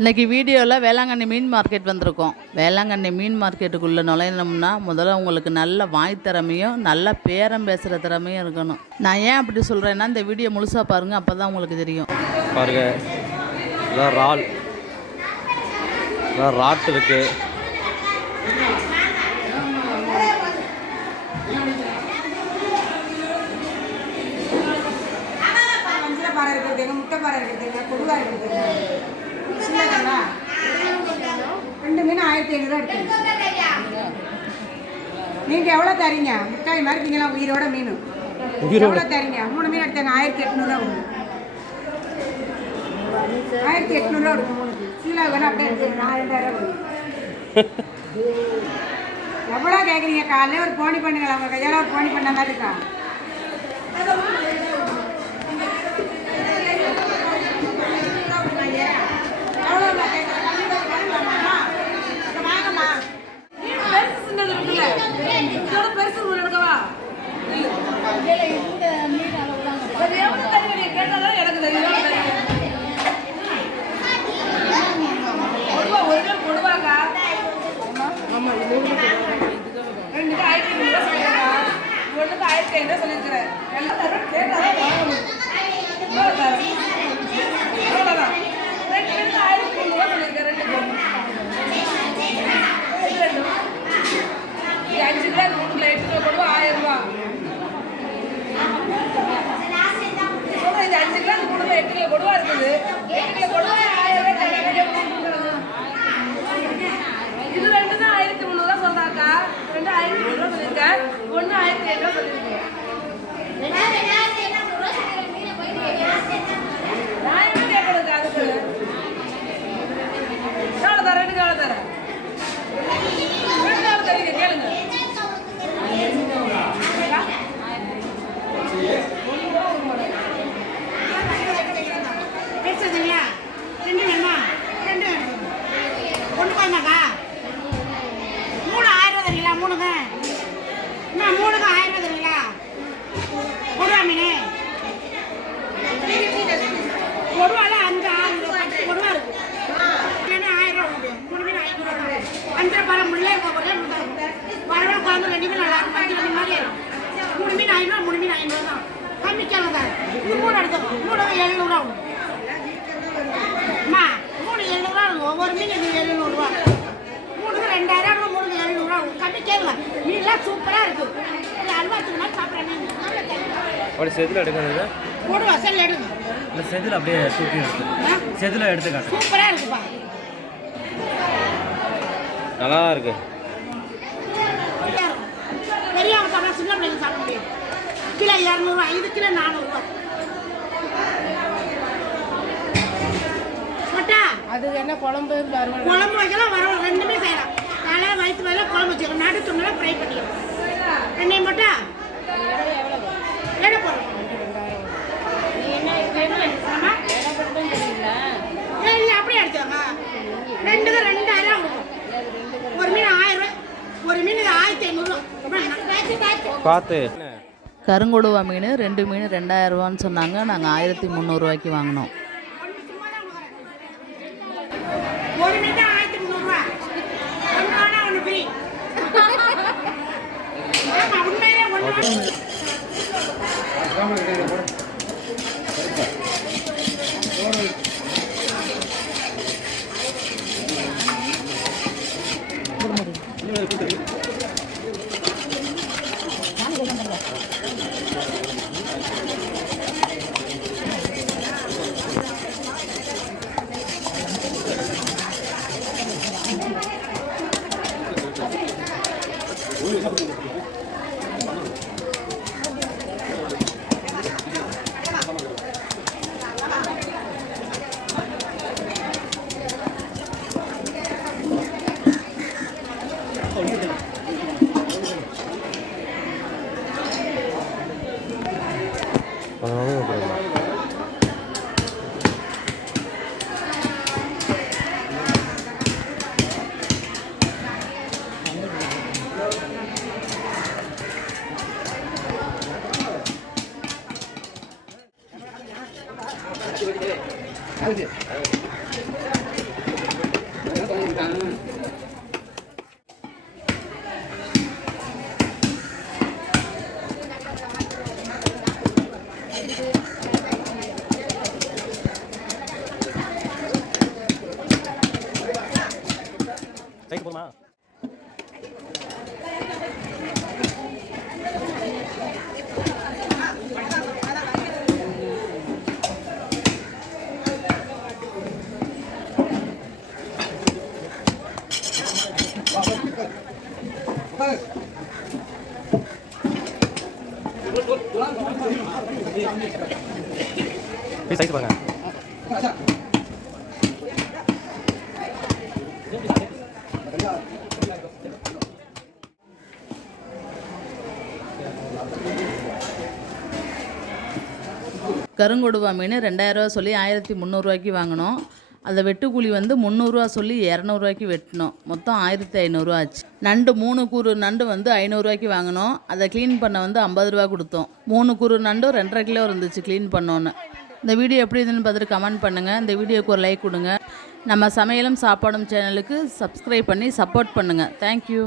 இன்றைக்கி வீடியோவில் வேளாங்கண்ணி மீன் மார்க்கெட் வந்திருக்கோம். வேளாங்கண்ணி மீன் மார்க்கெட்டுக்குள்ளே நுழையணும்னா முதல்ல உங்களுக்கு நல்ல வாய் திறமையும் நல்ல பேரம் பேசுகிற திறமையும் இருக்கணும். நான் ஏன் அப்படி சொல்கிறேன்னா இந்த வீடியோ முழுசாக பாருங்கள், அப்போ தான் உங்களுக்கு தெரியும். பாருங்க, இதான் ராட் இருக்குது. பாறை இருக்கிறதுங்க, முட்டை பாறை இருக்கிறதுங்க, கொடுவா இருக்கிறதுங்க. சின்னதா 2 மீன் 1500 எடுத்துங்க. நீங்கள் எவ்வளோ தரீங்க? முட்டாய் மாதிரி நீங்களாம் உயிரோட மீன் எவ்வளோ தரீங்க? 3 மீன் எடுத்தாங்க 1800 கொடுங்க. 1800 கொடுங்க. 3 சீலா வேணா அப்படியே எடுத்துங்க. 2000 கொடுங்க. எவ்வளோ கேட்குறீங்க? காலையில் ஒரு போனி பண்ணுங்களா? உங்கள் கையால் ஒரு போனி பண்ண மாதிரி இருக்கா? ஒவ்வொரு மீன் 700 ரூபா, 3 2000, 3 700 கம்மி கேட்கல. மீன்லாம் சூப்பராக இருக்கு. அல்வாத்துக்குனா சாப்பிட்றேன். செதில் எடுக்கிறது போடு வசல் எடுங்க. இல்லை செதில் அப்படியே தூக்கி செதில் எடுத்துக்காங்க. சூப்பராக இருக்குப்பா, நல்லா இருக்கு. பெரியவங்க சாப்பிடலாம், சின்ன பிள்ளைங்க சாப்பிட முடியும். கிலோ 200, 5 கிலோ 400 ரூபா. அது என்ன குழம்பு குழம்பு வைக்கலாம், வரும் ரெண்டுமே செய்யலாம். காலையில் வயிற்று வேலை குழம்பு வச்சுக்கலாம், நடு துணியில் ஃப்ரை பண்ணிக்கலாம். எண்ணெய் மட்டும் எடை போடுறோம். இல்லை அப்படியே எடுத்துவாங்க. 2000 கொடுக்கும். ஒரு மீன் 1000 ரூபாய், ஒரு மீன் 1500 பார்த்து. கருங்கொடுவா மீன் 2 மீன் 2000 ரூபான்னு சொன்னாங்க. நாங்கள் 1300 ரூபாய்க்கு வாங்கினோம். ஒரு மீன் 1300 ரூபா. ஒன்று ஃப்ரீ. உண்மையிலே ஒன்று சைஸ் போதுமா? சைஸ் பாருங்க. கருங்கொடுவா மீன் 2000 ரூபா சொல்லி 1300 வாங்கினோம். அதை வெட்டுக்கூலி வந்து 300 சொல்லி 200 ரூபாய்க்கு வெட்டினோம். மொத்தம் 1500 ஆச்சு. நண்டு 3 கூறு நண்டு வந்து 500 ரூபாய்க்கு வாங்கினோம். அதை க்ளீன் பண்ண வந்து 50 ரூபா கொடுத்தோம். 3 கூறு நண்டு 2.5 கிலோ இருந்துச்சு க்ளீன் பண்ணோன்னு. இந்த வீடியோ எப்படி இதுன்னு பார்த்துட்டு கமெண்ட் பண்ணுங்கள். இந்த வீடியோக்கு ஒரு லைக் கொடுங்க. நம்ம சமையலும் சாப்பாடும் சேனலுக்கு சப்ஸ்கிரைப் பண்ணி சப்போர்ட் பண்ணுங்கள். தேங்க்யூ.